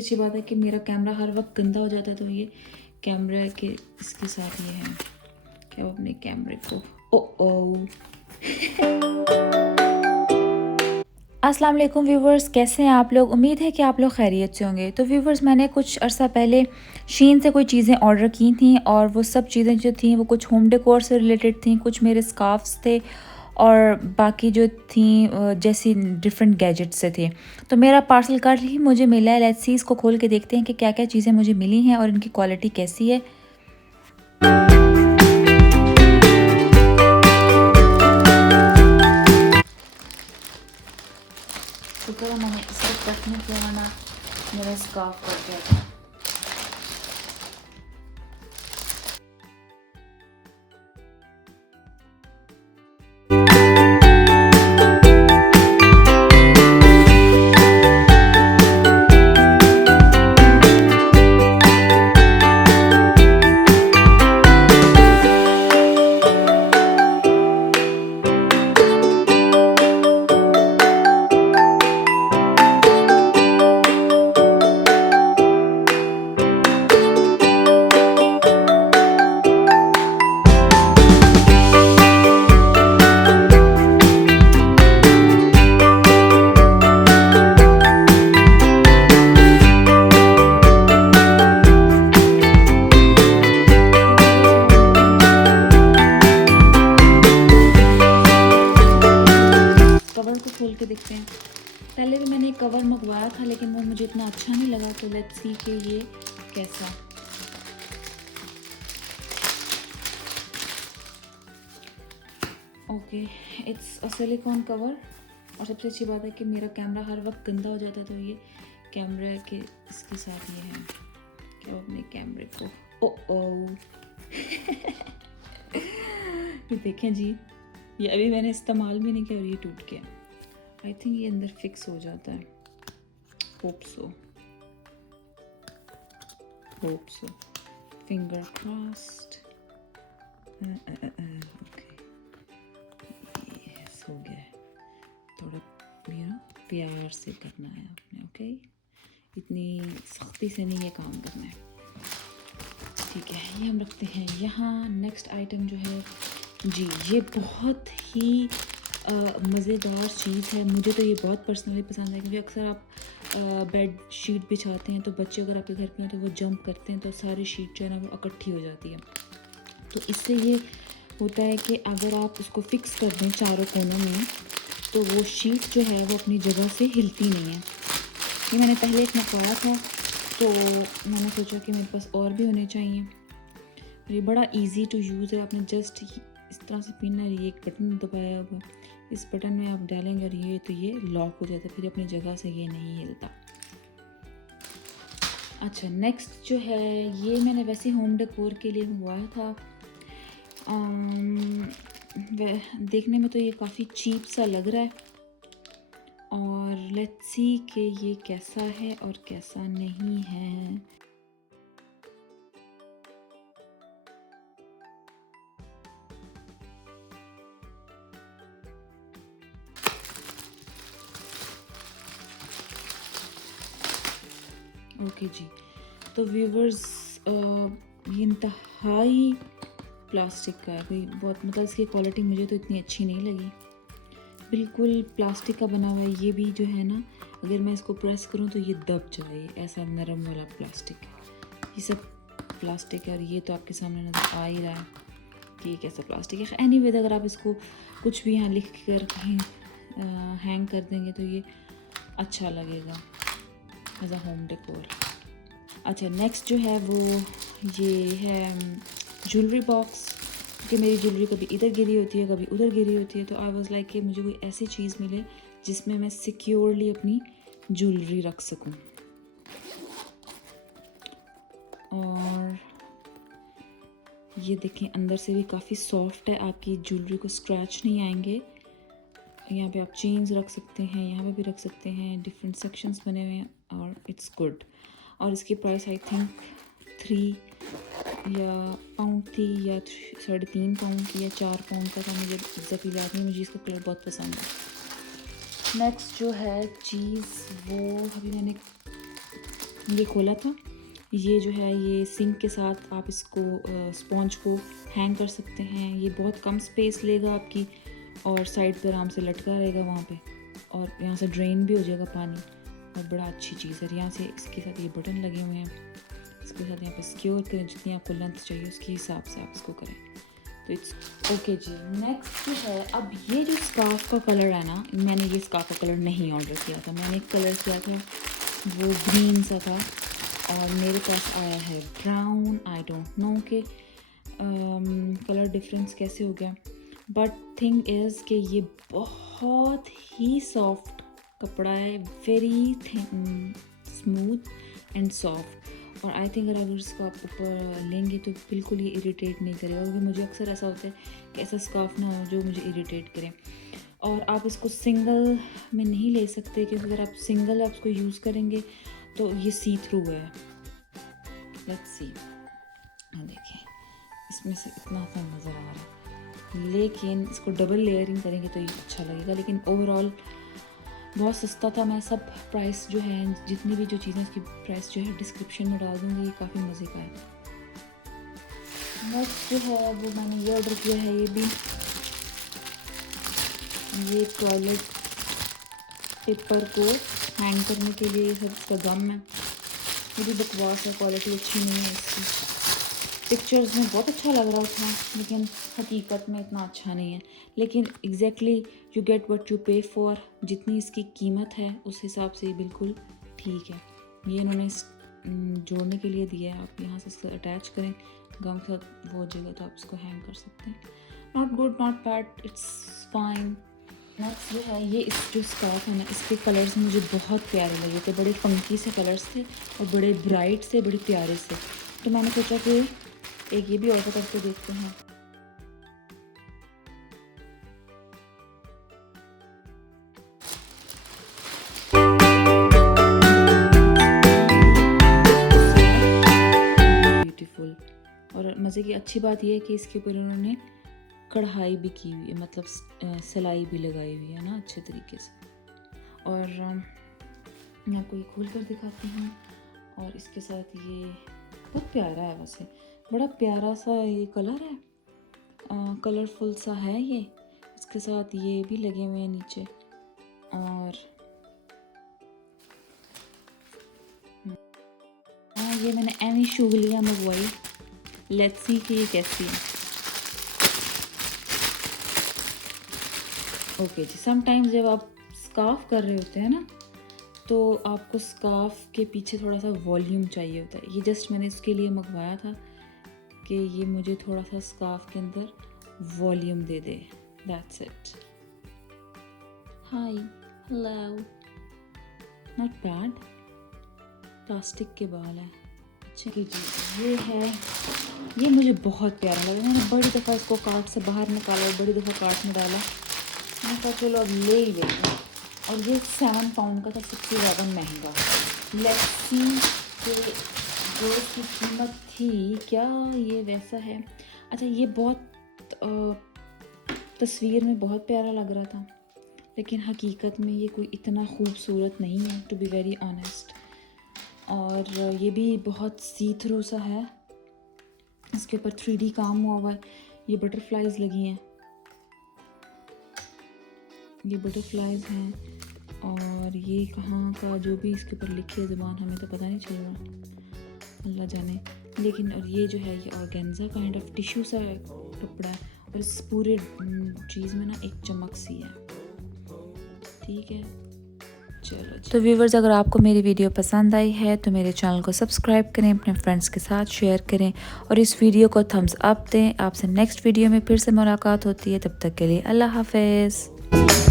अच्छी बात है कि मेरा कैमरा हर वक्त गंदा हो जाता है, तो ये कैमरा के इसके साथ ये है कि अब अपने कैमरे को ओ अस्सलाम वालेकुम व्यूवर्स, कैसे हैं आप लोग। उम्मीद है कि आप लोग खैरियत से होंगे। तो व्यूवर्स, मैंने कुछ अर्सा पहले शीन से कोई चीज़ें ऑर्डर की थी और वो सब चीज़ें जो थी वो कुछ होम डेकोर से रिलेटेड थी, कुछ मेरे स्कार्फ्स थे और बाकी जो थी जैसी डिफरेंट गैजेट्स से थे। तो मेरा पार्सल कल ही मुझे मिला है। लेट्स सी इसको खोल के देखते हैं कि क्या क्या चीज़ें मुझे मिली हैं और इनकी क्वालिटी कैसी है। शुक्र है मैंने इसको कट नहीं किया, वरना मेरा स्कार्फ कट गया था। खोल के देखते हैं। पहले भी मैंने एक कवर मंगवाया था लेकिन वो मुझे इतना अच्छा नहीं लगा, तो लेट्स सी कि ये कैसा। Okay, it's a silicon cover. और सबसे अच्छी बात है कि मेरा कैमरा हर वक्त गंदा हो जाता है, तो ये कैमरा के इसके साथ ये है कि अपने कैमरे को ओ ये देखें जी, ये अभी मैंने इस्तेमाल भी नहीं किया और ये टूट गया। आई थिंक ये अंदर फिक्स हो जाता है। Hope so finger crossed. Okay, yes हो गया है। थोड़ा प्यार से करना है आपने। ओके, इतनी सख्ती से नहीं ये काम करना है। ठीक है, ये हम रखते हैं यहाँ। नेक्स्ट आइटम जो है जी, ये बहुत ही मज़ेदार चीज़ है। मुझे तो ये बहुत पर्सनली पसंद है, क्योंकि अक्सर आप बेड शीट बिछाते हैं तो बच्चे अगर आपके घर पे हैं तो वो जंप करते हैं, तो सारी शीट जो है ना वो इकट्ठी हो जाती है। तो इससे ये होता है कि अगर आप उसको फिक्स कर दें चारों कोनों में, तो वो शीट जो है वो अपनी जगह से हिलती नहीं है। ये मैंने पहले एक मंगवाया था, तो मैंने सोचा कि मेरे पास और भी होने चाहिए। ये बड़ा इजी टू यूज़ है। आपने जस्ट इस तरह से पिन है, ये एक बटन दबाया हुआ है, इस बटन में आप डालेंगे और ये तो ये लॉक हो जाता है, फिर अपनी जगह से ये नहीं हिलता। अच्छा, नेक्स्ट जो है ये मैंने वैसे होम डेकोर के लिए मंगवाया था। देखने में तो ये काफ़ी चीप सा लग रहा है, और लेट्स सी कि ये कैसा है और कैसा नहीं है। ओके जी, तो व्यूवर्स, ये इंतहाई प्लास्टिक का है। कोई बहुत मतलब इसकी क्वालिटी मुझे तो इतनी अच्छी नहीं लगी। बिल्कुल प्लास्टिक का बना हुआ है। ये भी जो है ना, अगर मैं इसको प्रेस करूँ तो ये दब जाए, ऐसा नरम वाला प्लास्टिक है। ये सब प्लास्टिक है और ये तो आपके सामने नज़र आ ही रहा है कि ये कैसा प्लास्टिक है। एनीवेज, अगर आप इसको कुछ भी यहाँ लिख कर कहीं हैंग कर देंगे तो ये अच्छा लगेगा एज अ होम डेकोर। अच्छा, नेक्स्ट जो है वो ये है ज्वेलरी बॉक्स, कि मेरी ज्वेलरी कभी इधर गिरी होती है कभी उधर गिरी होती है, तो आई वाज लाइक कि मुझे कोई ऐसी चीज़ मिले जिसमें मैं सिक्योरली अपनी ज्वेलरी रख सकूं। और ये देखें, अंदर से भी काफ़ी सॉफ्ट है, आपकी ज्वेलरी को स्क्रैच नहीं आएंगे। यहाँ पे आप चेन्स रख सकते हैं, यहाँ पे भी रख सकते हैं, डिफरेंट सेक्शंस बने हुए हैं और इट्स गुड। और इसकी प्राइस आई थिंक 3 पाउंड थी या 3.5 पाउंड की या 4 पाउंड का था, मुझे एग्जैक्टली याद नहीं। मुझे इसका कलर बहुत पसंद है। नेक्स्ट जो है चीज़, वो अभी मैंने ये खोला था। ये जो है ये सिंक के साथ आप इसको स्पॉन्ज को हैंग कर सकते हैं। ये बहुत कम स्पेस लेगा आपकी और साइड पर आराम से लटका रहेगा वहाँ पे, और यहाँ से ड्रेन भी हो जाएगा पानी, और बड़ा अच्छी चीज़ है। यहाँ से इसके साथ ये बटन लगे हुए हैं, इसके साथ यहाँ पे सिक्योर करें, जितनी आपको लेंथ चाहिए उसके हिसाब से आप इसको करें। तो इट्स ओके जी। नेक्स्ट जो है, अब ये जो स्कार्फ का कलर है ना, मैंने ये स्कार्फ का कलर नहीं ऑर्डर किया था, मैंने एक कलर किया था वो ग्रीन सा था, और मेरे पास आया है ब्राउन। आई डोंट नो कि कलर डिफरेंस कैसे हो गया, बट थिंग इज़ कि ये बहुत ही सॉफ्ट कपड़ा है, वेरी स्मूथ एंड सॉफ्ट। और आई थिंक अगर इसको आप ऊपर लेंगे तो बिल्कुल ही इरिटेट नहीं करेगा, क्योंकि मुझे अक्सर ऐसा होता है कि ऐसा स्कार्फ ना हो जो मुझे इरिटेट करे। और आप इसको सिंगल में नहीं ले सकते, क्योंकि अगर आप सिंगल आप इसको यूज़ करेंगे तो ये सी थ्रू है। लेट्स सी, देखिए इसमें से इतना सा नज़र आ रहा है, लेकिन इसको डबल लेयरिंग करेंगे तो ये अच्छा लगेगा। लेकिन ओवरऑल बहुत सस्ता था। मैं सब प्राइस जो है, जितनी भी जो चीज़ें उसकी प्राइस जो है डिस्क्रिप्शन में डाल दूँगी। ये काफ़ी मज़े का है। नेक्स्ट जो है वो मैंने ये ऑर्डर किया है, ये टॉयलेट पेपर को हैंग करने के लिए। ये सब इसका गम है, ये भी बकवास है, क्वालिटी अच्छी नहीं है इसकी। पिक्चर्स में बहुत अच्छा लग रहा था, लेकिन हकीकत में इतना अच्छा नहीं है। लेकिन exactly you get what you पे फॉर, जितनी इसकी कीमत है उस हिसाब से बिल्कुल ठीक है। ये इन्होंने जोड़ने के लिए दिया है, आप यहाँ से इसको अटैच करें गम के साथ, वो जगह तो आप इसको हैंग कर सकते हैं। Not good, not bad, it's fine. Next जो है, ये इस जो स्कार्फ है ना, इसके कलर्स मुझे बहुत प्यारे लगे थे। बड़े फंकी से कलर्स थे और बड़े ब्राइट से, बड़े प्यारे से। तो मैंने सोचा कि एक ये भी ऑर्डर करके देखते हैं। ब्यूटीफुल। और मज़े की अच्छी बात यह है कि इसके ऊपर उन्होंने कढ़ाई भी की हुई है, मतलब सिलाई भी लगाई हुई है ना अच्छे तरीके से। और मैं आपको ये खोल कर दिखाती हूँ। और इसके साथ ये बहुत प्यारा है, वैसे बड़ा प्यारा सा ये कलर है, कलरफुल सा है ये। इसके साथ ये भी लगे हुए हैं नीचे। और ये मैंने एमी शुगलिया मंगवाई, लेट्स सी कि ये कैसी है। ओके जी। समटाइम्स जब आप स्कार्फ कर रहे होते हैं ना, तो आपको स्कार्फ के पीछे थोड़ा सा वॉल्यूम चाहिए होता है। ये जस्ट मैंने इसके लिए मंगवाया था कि ये मुझे थोड़ा सा स्कार्फ के अंदर volume they they. That's it. Hi, hello, not bad. Plastic के बाल हैं। अच्छा जी, ये है, ये मुझे बहुत प्यारा लगा। मैंने बड़ी दफ़ा इसको कार्ट से बाहर निकाला और बड़ी दफ़ा कार्ट में डाला। मैंने कहा चलो अब ले ही लेते हैं। और ये 7 पाउंड का था, सबसे ज़्यादा महंगा। लेट्स सी कि जो इसकी कीमत थी क्या ये वैसा है। अच्छा, ये बहुत तस्वीर में बहुत प्यारा लग रहा था, लेकिन हकीकत में ये कोई इतना खूबसूरत नहीं है, टू बी वेरी ऑनेस्ट। और ये भी बहुत सी थ्रू सा है। इसके ऊपर 3D काम हुआ हुआ है। ये बटरफ्लाइज लगी हैं, ये बटरफ्लाइज हैं। और ये कहाँ का जो भी इसके ऊपर लिखी है ज़ुबान, हमें तो पता नहीं चल रहा, अल्लाह जाने। लेकिन और ये जो है ये ऑर्गेन्जा काइंड ऑफ टिश्यू सा कपड़ा है, और इस पूरे चीज़ में ना एक चमक सी है। ठीक है, चलो। तो व्यूवर्स, अगर आपको मेरी वीडियो पसंद आई है तो मेरे चैनल को सब्सक्राइब करें, अपने फ्रेंड्स के साथ शेयर करें और इस वीडियो को थम्स अप दें। आपसे नेक्स्ट वीडियो में फिर से मुलाकात होती है, तब तक के लिए अल्लाह हाफिज़।